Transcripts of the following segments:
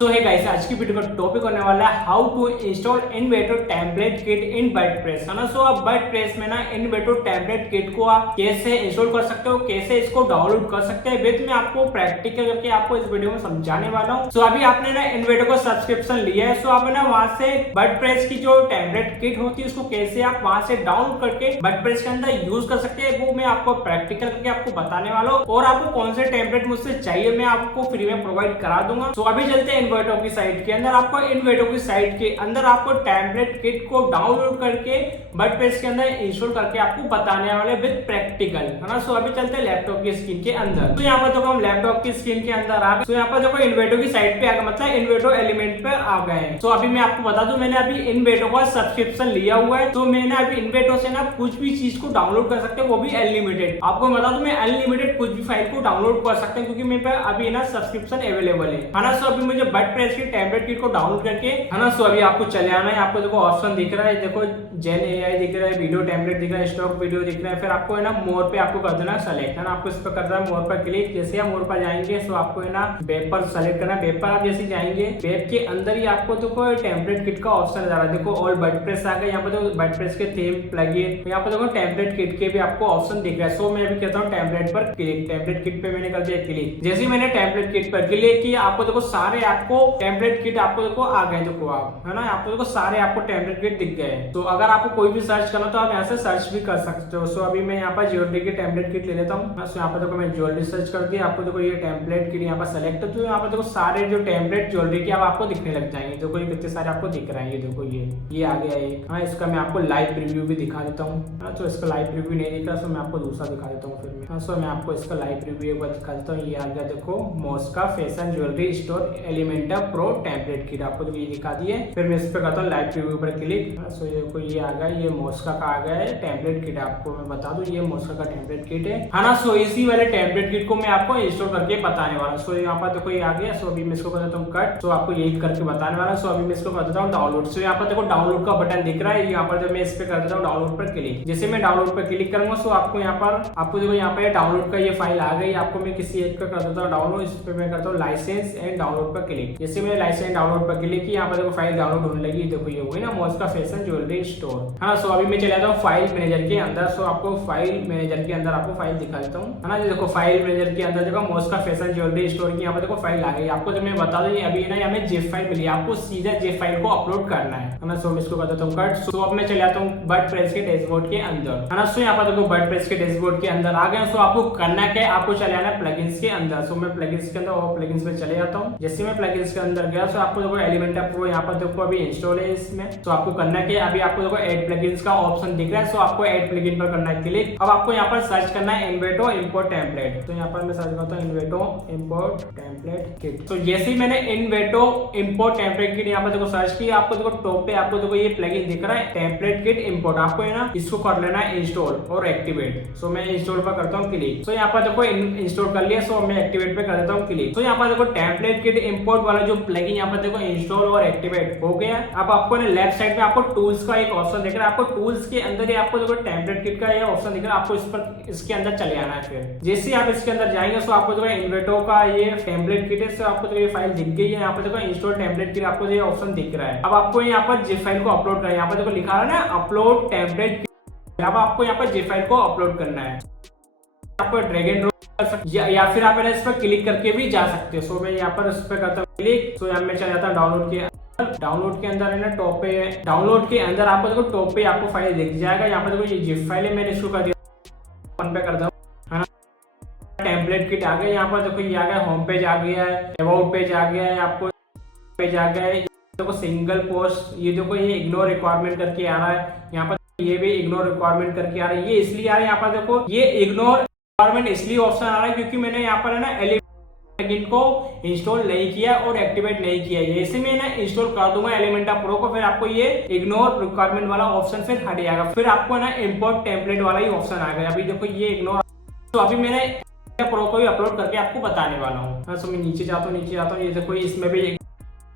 तो है गाइस, आज की वीडियो का टॉपिक होने वाला है how to install Envato template kit in WordPress, है ना। सो आप वर्डप्रेस में ना इन्वेटो टेम्पलेट किट को आप कैसे इंस्टॉल कर सकते हो, कैसे इसको डाउनलोड कर सकते हैं, विद मैं आपको प्रैक्टिकल करके आपको इस वीडियो में समझाने वाला हूँ। सो अभी आपने ना इन्वेटो का सब्सक्रिप्शन लिया है, सो आप ना वहां से वर्डप्रेस की जो टेम्पलेट किट होती है उसको कैसे आप वहां से डाउनलोड करके वर्डप्रेस के अंदर यूज कर सकते हैं, वो मैं आपको प्रैक्टिकल करके आपको बताने वाला हूँ। और आपको कौन से टेम्पलेट मुझसे चाहिए मैं आपको फ्री में प्रोवाइड करा दूंगा। सो अभी चलते हैं इन्वेटो की साइट के अंदर। आपको इन्वेटो की साइट के अंदर आपको टेम्पलेट किट को डाउनलोड करके वर्डप्रेस के अंदर इंस्टॉल करके आपको बताने वाले विद प्रैक्टिकल, है ना। सो अभी चलते हैं लैपटॉप की स्क्रीन के अंदर। तो यहाँ पर देखो हम लैपटॉप की स्क्रीन के अंदर आ गए। तो यहाँ पर देखो इन्वेटो की साइट पे आ गए, मतलब इन्वेटो एलिमेंट पे आ गए हैं। तो अभी मैं आपको बता दूं, मैंने अभी इन्वेटो का सब्सक्रिप्शन लिया हुआ है, तो मैंने अभी इन्वेटो से ना कुछ भी चीज को डाउनलोड कर सकते हैं, वो भी अनलिमिटेड। आपको बता दूं मैं अनलिमिटेड कुछ भी फाइल को डाउनलोड कर सकते हैं, क्योंकि मेरे पे अभी ना सब्सक्रिप्शन अवेलेबल है ना। सो अभी मुझे वर्डप्रेस की टेम्पलेट किट को डाउनलोड करके, है ना। सो अभी आपको चले आना है। आपको देखो ऑप्शन दिख रहा है, देखो जेन एआई दिख रहा है, वीडियो टेम्पलेट दिख रहा है, स्टॉक वीडियो दिख रहा है। फिर आपको है ना मोर पे आपको कर देना सेलेक्ट, है ना। आपको इस पर करना है मोर पर क्लिक। जैसे आप मोर पर जाएंगे सो आपको है ना वेब पर सेलेक्ट करना है। वेब पर आप जैसे जाएंगे, वेब के अंदर ही आपको देखो टेम्पलेट किट का ऑप्शन आ रहा है। देखो ऑल वर्डप्रेस आ गया। यहाँ पर देखो वर्डप्रेस के थीम प्लगइन, यहाँ पर देखो टेम्पलेट किट के भी आपको ऑप्शन दिख रहा है। सो मैं अभी कहता हूँ टेम्पलेट पर क्लिक। टेम्पलेट किट पे मैंने कर दिया क्लिक। जैसे ही मैंने टेम्पलेट किट पर क्लिक किया, आपको देखो सारे आपको टेम्पलेट किट आपको देखो आ गए। देखो आप, है ना, आपको देखो सारे आपको टेम्पलेट किट दिख गए। तो अगर आपको कोई भी सर्च करना तो आप यहाँ से सर्च भी कर सकते हो। सो अभी मैं यहाँ पर ज्वेलरी की टेम्पलेट किट ले लेता हूँ। यहाँ पर देखो मैं ज्वेलरी सर्च कर दिया। आपको देखो ये टेम्पलेट किट यहाँ पर सेलेक्ट, तो यहाँ पर देखो सारे जो टेम्पलेट ज्वेलरी के अब आपको दिखने लग जाएंगे। देखो ये कितने सारे आपको दिख रहे हैं। ये देखो ये आ गया एक। हाँ, इसका मैं आपको लाइव प्रीव्यू भी दिखा देता हूँ। तो इसका लाइव प्रीव्यू नहीं दिख रहा, सो मैं आपको दूसरा दिखा देता हूँ। फिर मैं सो मैं आपको इसका लाइव प्रीव्यू एक बार दिखा देता हूँ। ये आ गया देखो Moska fashion jewellery store Elementor pro template kit, आपको ये दिखा दिए। फिर मैं इस पर करता हूँ लाइव प्रीव्यू पर क्लिक। सो ये आ गया, ये मॉस्का का आ गया है टेम्पलेट किट। आपको मैं बता दूं ये मॉस्का का टेम्पलेट किट है ना। सो इसी वाले टेम्पलेट किट को मैं आपको इंस्टॉल करके बताने वाला हूँ। सो यहाँ पर देखो ये आ गया। सो अभी मैं इसको कर देता हूँ कट। सो आपको यही करके बताने वाला। सो अभी मैं इसको कर देता हूँ डाउनलोड। सो यहाँ पर देखो डाउनलोड का बटन दिख रहा है। यहाँ पर जब मैं इस पे कर देता हूँ डाउनलोड पर क्लिक, जैसे मैं डाउनलोड पर क्लिक करूंगा सो आपको यहाँ पर आपको देखो यहाँ पे डाउनलोड का ये फाइल आ गई। आपको मैं किसी एक का कर देता हूँ डाउनलोड। इस पे मैं करता हूँ लाइसेंस एंड डाउनलोड पर क्लिक। जैसे मैं लाइसेंस डाउनलोड पर क्लिक किया, यहाँ पर देखो फाइल डाउनलोड होने लगी। देखो ये हुई ना मॉस्का फैशन ज्वेलरी स्टोर, है ना। सो अभी मैं चले जाता हूँ फाइल मैनेजर के अंदर। सो आपको फाइल मैनेजर के अंदर आपको फाइल दिखा देता हूँ, है ना। देखो फाइल मैनेजर के अंदर देखो मॉस्का फैशन ज्वेलरी स्टोर की यहाँ पर देखो फाइल आ गई। आपको जब मैं बता दूं अभी ना हमें जिप फाइल मिली, आपको सीधा जिप फाइल को अपलोड करना है ना। सो मैं इसको कर देता हूँ कट। सो अब मैं चले जाता हूँ वर्डप्रेस के डैशबोर्ड के अंदर, है ना। सो यहाँ पर देखो वर्डप्रेस के डैशबोर्ड के अंदर आ गए। सो आपको करना क्या है, आपको चले आना है प्लगइन्स के अंदर। सो मैं प्लगइन्स के अंदर और प्लगइन्स में चले जाता हूँ। जैसे मैं प्लगइन्स के अंदर गया सो आपको देखो एलिमेंटा प्रो यहाँ पर देखो अभी इंस्टॉल है इसमें। तो आपको करना है कि अभी आपको देखो ऐड प्लगइन्स का ऑप्शन दिख रहा है। सो आपको ऐड प्लगइन पर करना है क्लिक। अब आपको यहाँ पर सर्च करना है इन्वेटो इंपोर्ट टेम्पलेट। तो यहाँ पर मैं सर्च करता हूँ इन्वेटो इंपोर्ट टेम्पलेट किट। तो जैसे ही मैंने इन्वेटो इंपोर्ट टेम्पलेट किट यहाँ पर देखो सर्च किया, आपको देखो टॉप पे आपको देखो ये प्लगइन दिख रहा है टेम्पलेट किट इंपोर्ट। आपको है ना इसको कर लेना है इंस्टॉल और एक्टिवेट। सो मैं इंस्टॉल पर करता हूँ क्लिक। तो यहाँ पर देखो इंस्टॉल कर लिया। सो मैं एक्टिवेट पे कर देता हूँ क्लिक। तो यहाँ पर देखो टेम्पलेट किट इंपोर्ट वाला जो प्लगइन यहाँ पर देखो इंस्टॉल और एक्टिवेट हो गया। अब आपको लेफ्ट साइड में आपको टूल्स का एक ऑप्शन दिख रहा है। आपको टूल्स के अंदर ही आपको देखो टेम्पलेट किट का ये ऑप्शन दिख रहा है। आपको इस पर इसके अंदर चले आना है। फिर जैसे आप इसके अंदर जाएंगे तो आपको देखो इन्वेटो का ये टेम्पलेट किट है। तो आपको तो ये फाइल दिख गई है। यहाँ पर देखो इंस्टॉल टेम्पलेट किट आपको ये ऑप्शन दिख रहा है। अब आपको यहाँ पर जिप फाइल को अपलोड करना है। यहाँ पर देखो लिखा है ना अपलोड टेम्पलेट किट। अब आपको यहाँ पर जिप फाइल को अपलोड करना है। आपको ड्रैग एंड ड्रॉप कर सकते या फिर आप इस पर क्लिक करके भी जा सकते हो। सो मैं यहाँ पर इस पर करता हूँ क्लिक। सो यहाँ मैं चला जाता हूँ डाउनलोड के। डाउनलोड के अंदर है ना टॉप पे, डाउनलोड के अंदर आपको देखो टॉप पे आपको फाइल दिख जाएगा। यहाँ पर देखो ये जिप फाइल है, मैंने इसको कर दिया वन पे कर दूं, है ना। टेम्पलेट किट आ गया। यहाँ पर देखो ये आ गया होम पेज आ गया है, अबाउट पेज आ गया है, आपको पेज आ गया है। देखो सिंगल पोस्ट, ये देखो ये इग्नोर रिक्वायरमेंट करके आ रहा है। यहाँ पर ये भी इग्नोर रिक्वायरमेंट करके आ रहा है। ये इसलिए आ रहा है, यहाँ पर देखो ये इग्नोर रिक्वायरमेंट इसलिए ऑप्शन आ रहा है क्योंकि मैंने यहाँ पर है ना प्लगइन को इंस्टॉल नहीं किया और एक्टिवेट नहीं किया। जैसे मैं ना इंस्टॉल कर दूंगा एलिमेंटा प्रो को, फिर आपको ये इग्नोर रिक्वायरमेंट वाला ऑप्शन फिर हट जाएगा। फिर आपको ना इंपोर्ट टेम्पलेट वाला ही ऑप्शन आ गया। अभी देखो ये इग्नोर। तो अभी मैंने प्रो को भी अपलोड करके आपको बताने वाला हूँ। तो मैं नीचे जाता हूँ। ये देखो इसमें भी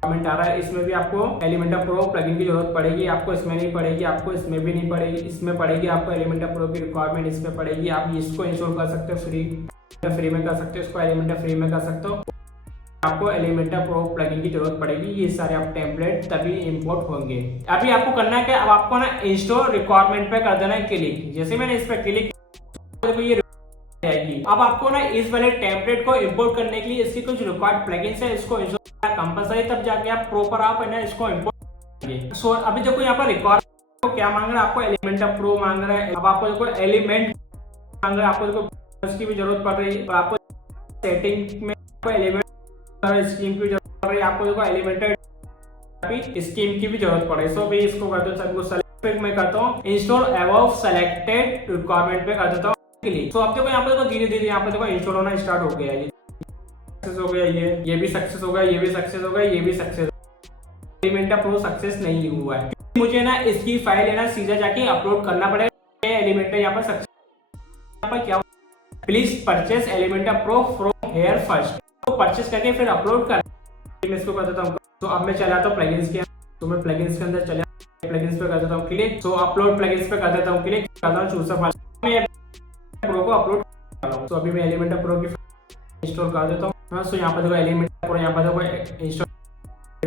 कमेंट आ रहा है। इसमें भी आपको एलिमेंटा प्रो प्लगइन की जरूरत पड़ेगी। आपको इसमें नहीं पड़ेगी, आपको इसमें भी नहीं पड़ेगी, इसमें पड़ेगी। आपको एलिमेंटा प्रो की रिक्वायरमेंट इसमें पड़ेगी। आप इसको इंस्टॉल कर सकते हो, फ्री में कर सकते हो, इसको एलिमेंटा फ्री में कर सकते हो। आपको एलिमेंटर प्रो प्लगइन की जरूरत पड़ेगी। ये सारे आप टेम्पलेट तभी इंपोर्ट होंगे। अभी आपको करना है कि अब आपको ना इंस्टॉल रिक्वायरमेंट पे कर देना है क्लिक। जैसे मैंने इस पर क्लिक तो ये जाएगी। अब आपको ना इस वाले टेम्पलेट को इंपोर्ट करने के लिए इसकी कुछ रिक्वायर्ड प्लगइन्स है, इसको इंस्टॉल करना कंपलसरी, तब जाके आप प्रॉपर आप है ना इसको इंपोर्ट करेंगे। सो अभी देखो यहाँ पर रिक्वायरमेंट को क्या मांग रहा है, आपको एलिमेंटर प्रो मांग रहा है। अब आपको देखो एलिमेंट मांग रहा है, आपको देखो उसकी भी जरूरत पड़ रही है। और आपको सेटिंग में एलिमेंट स्कीम की जरूरत पड़ रही है, आपको देखो एलिमेंटर स्कीम की भी जरूरत पड़ रही है। सो भाई इसको करते हैं, सबको सेलेक्ट में करता हूँ, इंस्टॉल अबव सेलेक्टेड रिक्वायरमेंट पे कर देता हूँ क्लिक। तो आप देखो यहाँ पे देखो धीरे धीरे यहाँ पे देखो इंस्टॉल होना स्टार्ट हो गया। ये सक्सेस हो गया, ये भी सक्सेस हो गया, ये भी सक्सेस हो गया, ये भी सक्सेस। एलिमेंटर प्रो सक्सेस नहीं हुआ है, मुझे ना इसकी फाइल है ना सीधा जाके अपलोड करना पड़ेगा। एलिमेंटर यहाँ पर सक्सेस, यहाँ पर क्या, please purchase Elementor pro from here first. तो परचेस करके फिर अपलोड कर, मैं इसको कर देता हूँ। तो अब मैं चला तो प्लगइन्स के, तो मैं प्लगइन्स के अंदर चला, प्लगइन्स पे कर देता हूँ क्लिक। तो अपलोड प्लगइन्स पे कर देता हूँ क्लिक, करता हूँ चूज फाइल, मैं प्रो को अपलोड कर रहा हूँ। तो अभी मैं एलिमेंटर प्रो की इंस्टॉल कर देता हूँ। हाँ, सो यहाँ पर देखो एलिमेंटर प्रो यहाँ पर देखो इंस्टॉल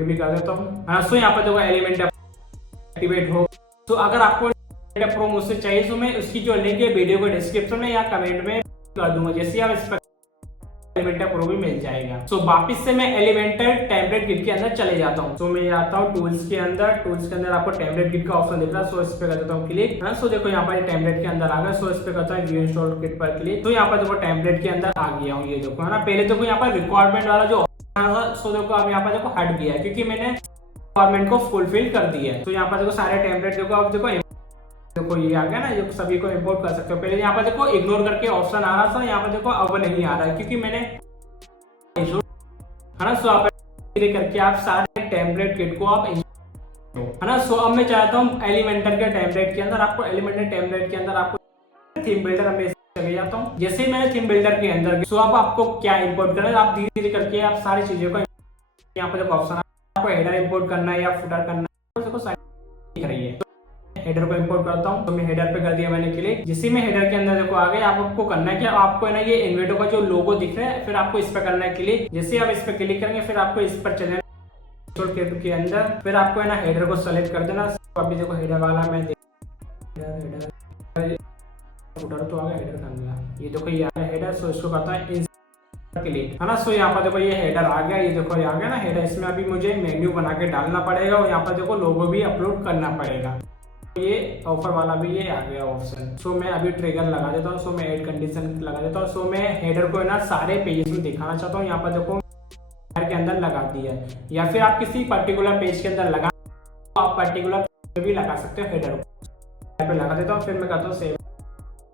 भी कर देता हूँ। हाँ, सो यहाँ पर देखो एलिमेंटर एक्टिवेट हो। तो अगर आपको एलिमेंटर प्रो मुझसे चाहिए तो मैं उसकी जो लिंक है वीडियो को डिस्क्रिप्शन में या कमेंट में कर दूंगा, जैसे आप इस पर एलिमेंटर प्रो भी मिल जाएगा। सो वापिस से मैं एलिमेंटर टेम्पलेट किट के अंदर चले जाता हूँ। तो मैं आता हूँ टूल्स के अंदर, टूल्स के अंदर आपको टेम्पलेट किट का ऑप्शन दिख रहा है। सो इस पे कर देता हूँ क्लिक। हाँ, सो देखो यहाँ पर टेम्पलेट के अंदर आ गया। सो इस पे करता हूँ व्यू इंस्टॉल किट पर क्लिक। तो यहाँ पर देखो टेम्पलेट के अंदर आ गया हूँ। ये देखो है ना, पहले देखो यहाँ पर रिक्वायरमेंट वाला जो ऑप्शन था, सो देखो अब यहाँ पर देखो हट गया है क्योंकि मैंने रिक्वायरमेंट को फुलफिल कर दिया है। तो यहाँ पर देखो सारे टेम्पलेट देखो, अब देखो ये आ गया ना, जो सभी को इंपोर्ट कर सकते हो। पहले यहाँ पर देखो इग्नोर करके ऑप्शन आ रहा था, यहाँ पर देखो अब नहीं आ रहा है क्योंकि मैंने है ना। सो आप करके आप सारे टेम्पलेट किट को आप है ना। सो अब मैं चाहता हूँ एलिमेंटर के टेम्पलेट के अंदर, आपको एलिमेंटर टेम्पलेट के अंदर आपको थीम बिल्डर में चले जाता हूँ। जैसे मैंने थीम बिल्डर के अंदर, सो अब आपको क्या इंपोर्ट करना है, आप धीरे धीरे करके आप सारी चीजों को, यहाँ पर देखो ऑप्शन आपको हेडर इंपोर्ट करना है या फुटर करना है, देखो सारी दिख रही है। हेडर को इंपोर्ट करता हूँ, तो मैं हेडर पे कर दिया मैंने क्लिक। जिससे में हेडर के अंदर देखो आ गया। आपको करना है कि आपको है ना ये इन्वेटो का जो लोगो दिख रहा है, फिर आपको इस पर करना है क्लिक। जैसे आप इस पर क्लिक करेंगे फिर आपको इस पर चले किट के अंदर, फिर आपको है ना हेडर को सेलेक्ट कर देना। अभी देखो हेडर वाला मैं हेडर फुटर तो आ गया, हेडर कर गया, ये देखो ये आ गया हेडर। सो इसको करता है क्लिक, है ना। सो यहाँ पर देखो ये हेडर आ गया, ये देखो ये आ गया ना हेडर। इसमें अभी मुझे मेन्यू बना के डालना पड़ेगा और यहाँ पर देखो लोगो भी अपलोड करना पड़ेगा। ये ऑफर वाला भी ये आ गया ऑप्शन। सो मैं अभी ट्रिगर लगा देता हूँ। सो मैं ऐड कंडीशन लगा देता हूँ। सो मैं हेडर को है ना सारे पेजेस में दिखाना चाहता हूँ। यहाँ पर देखो के अंदर लगा दिया है, या फिर आप किसी पर्टिकुलर पेज के अंदर लगा, तो आप पर्टिकुलर भी लगा सकते हो। हेडर को पे लगा देता हूँ, फिर मैं करता हूँ सेव,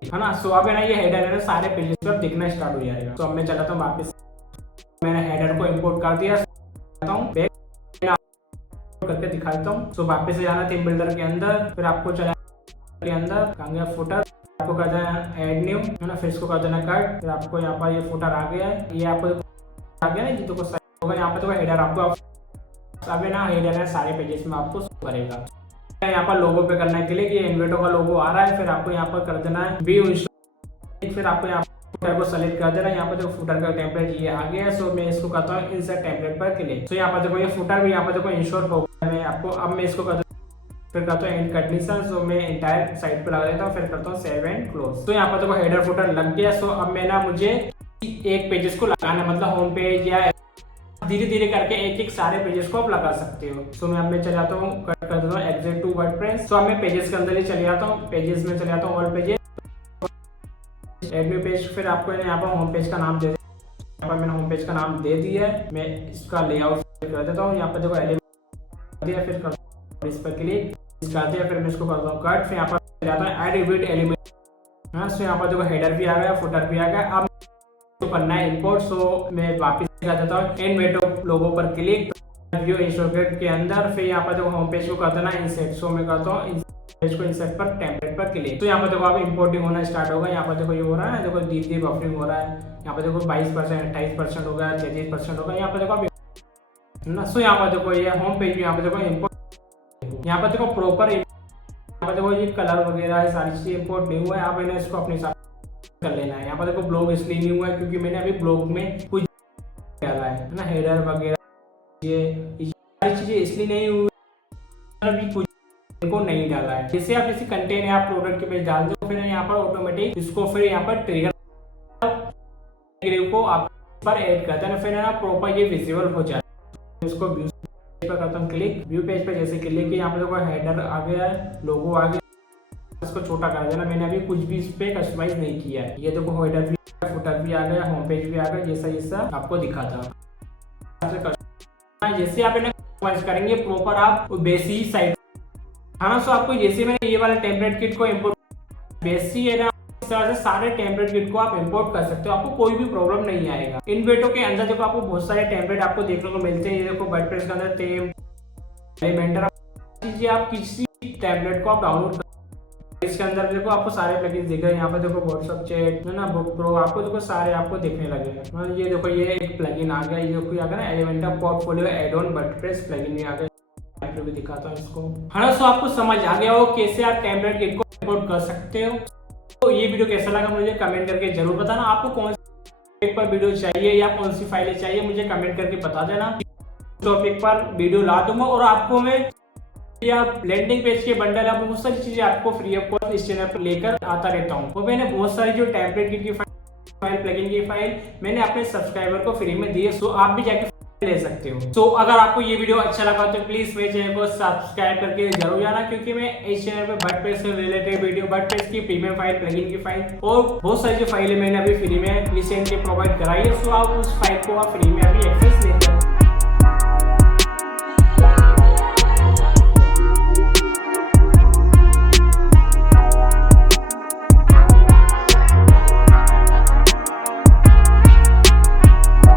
है ना। सो अब है ना ये हेडर है ना सारे पेजेस पर दिखना स्टार्ट हो जाएगा। तो अब मैं चलाता हूँ वापस, मैंने हेडर को इंपोर्ट कर दिया, करके दिखा देता हूँ। सो वापस से जाना थीम बिल्डर के अंदर, फिर आपको चला के अंदर कहाँ फुटर, आपको कर देना ऐड न्यू, है ना। फिर इसको कर देना कट, फिर आपको यहाँ पर ये फुटर आ गया है, ये आपको आ गया ना, ये तो होगा यहाँ पर। तो हेडर आपको अब ना हेडर है सारे पेजेस में आपको शो करेगा। यहाँ पर लोगो पे करना है क्लिक, ये इन्वेटो का लोगो आ रहा है, फिर आपको यहाँ पर कर देना है व्यू इंस्टॉल, फिर आपको यहाँ फुटर को सेलेक्ट कर देना। यहाँ पर देखो फुटर का टेम्पलेट ये आ गया है। सो मैं इसको करता हूँ इंसर्ट टेम्पलेट पर क्लिक। तो यहाँ पर देखो ये फुटर भी यहाँ पर देखो इंस्टॉल हो गया। मैं आपको अब मैं इसको फिर करता हूँ एंड कंडीशन। सो मैं एंटायर साइड पर लगा देता हूँ, फिर करता हूँ सेव एंड क्लोज। तो यहाँ पर देखो हेडर फुटर लग गया। सो अब मैं ना मुझे एक पेजेस को लगाना, मतलब होम पेज या धीरे धीरे करके एक एक सारे पेजेस को आप लगा सकते हो। सो मैं अब मैं चले जाता हूँ, कट कर देता हूँ एग्जिट टू वर्डप्रेस। तो अब मैं पेजेस के अंदर ही चले जाता हूँ, पेजेस में चले जाता हूँ, all pages, add new page. फिर आपको यहाँ पर होम पेज का नाम दे, यहाँ पर मैंने होम पेज का नाम दे दिया है। मैं इसका लेआउट कर देता हूँ। यहाँ पर देखो एलिमेंट दिया, फिर इस पर क्लिक कर दिया, फिर मैं इसको करता हूँ कट। फिर यहाँ पर चले जाता है ऐड एडिट एलिमेंट, हाँ। सो यहाँ पर देखो हेडर भी आ गया, फुटर भी आ गया। अब तो करना है इंपोर्ट। सो मैं वापस कर देता हूँ इन्वेटो लोगो पर क्लिक, व्यू इंस्टॉल के अंदर, फिर यहाँ पर देखो होम पेज को कर देना इंसर्ट। सो मैं करता हूँ पेज को इंसर्ट पर टेम्पलेट पर क्लिक। तो यहाँ पर देखो अब इंपोर्टिंग होना स्टार्ट होगा। यहाँ पर देखो ये हो रहा है, देखो धीरे धीरे बफरिंग हो रहा है। यहाँ पर देखो 22%, 28% हो गया, 33% हो गया। यहाँ पर देखो अब ना। सो यहाँ पर देखो ये होम पेज, यहाँ पर देखो इंपोर्ट, यहाँ पर देखो प्रॉपर, यहाँ पर देखो ये कलर वगैरह है सारी चीजें इंपोर्ट नहीं हुआ है। आप इसको अपने साथ कर लेना है। यहाँ पर देखो ब्लॉग इसलिए नहीं हुआ है क्योंकि मैंने अभी ब्लॉग में कुछ डाला है ना, हेडर वगैरह ये सारी चीजें इसलिए नहीं हुई, अभी कुछ इनको नहीं डाला है। जैसे आप जैसे कंटेंट है आप प्रोडक्ट के पेज डाल दो, फिर यहाँ पर ऑटोमेटिक इसको फिर यहाँ पर ट्रिगर को आप पर ऐड करते हैं, फिर ना प्रॉपर ये विजिबल हो जाता है। इसको व्यू पेज पर करता हूँ क्लिक, व्यू पेज पर जैसे क्लिक किया यहाँ पर देखो हेडर आ गया है, लोगो आ गया, इसको छोटा कर देना। मैंने अभी कुछ भी इस पे कस्टमाइज नहीं किया है। ये देखो हेडर भी फुटर भी आ गया, होम पेज भी आ गया, जैसा आपको दिखा था। जैसे आप इन्हें कस्टमाइज करेंगे प्रॉपर आप बेसी साइट है ना। सो आपको जैसे मैंने ये वाला टेम्पलेट किट को इंपोर्ट बेसी है ना, इस तरह से सारे टेम्पलेट किट को आप इंपोर्ट कर सकते हो, आपको कोई भी प्रॉब्लम नहीं आएगा। इन्वेटो के अंदर देखो आपको बहुत सारे टेम्पलेट आपको देखने को मिलते हैं। ये देखो वर्डप्रेस के अंदर थीम, एलिमेंटर चीजें आप किसी टेम्पलेट को आप डाउनलोड कर, इसके अंदर देखो आपको सारे प्लगइन्स दिख रहे हैं। यहाँ पर देखो व्हाट्सएप चैट है ना, बुक प्रो, आपको देखो सारे आपको दिखने लगे हैं। ये देखो ये एक प्लगइन आ गया, ये देखो आ गया ना Elementor portfolio add on WordPress plugin भी आ गया, भी दिखाता हूँ इसको है ना। सो आपको समझ आ गया हो कैसे आप टेम्पलेट किट को इंपोर्ट कर सकते हो। तो ये वीडियो कैसा लगा मुझे कमेंट करके जरूर बताना। आपको कौन सी टॉपिक पर वीडियो चाहिए या कौन सी फाइलें चाहिए मुझे कमेंट करके बता देना, टॉपिक पर वीडियो ला दूंगा। और आपको मैं या लैंडिंग पेज के बंडल है बहुत सारी चीजें आपको फ्री ऑफ कॉस्ट इस चैनल पर लेकर आता रहता हूँ। वो मैंने बहुत सारी जो टेम्पलेट किट की फाइल प्लगइन की फाइल मैंने अपने सब्सक्राइबर को फ्री में दी है, सो आप भी जाके ले सकते हो। तो अगर आपको ये वीडियो अच्छा लगा तो प्लीज मेरे चैनल को सब्सक्राइब करके जरूर जाना, क्योंकि मैं इस चैनल पे वर्डप्रेस से रिलेटेड वीडियो, वर्डप्रेस की प्रीमियम फाइल, प्लगइन की फाइल और बहुत सारी जो फाइलें मैंने अभी फ्री में रिसेंटली प्रोवाइड कराई है, सो आप उस फाइल को आप फ्री में अभी एक्सेस ले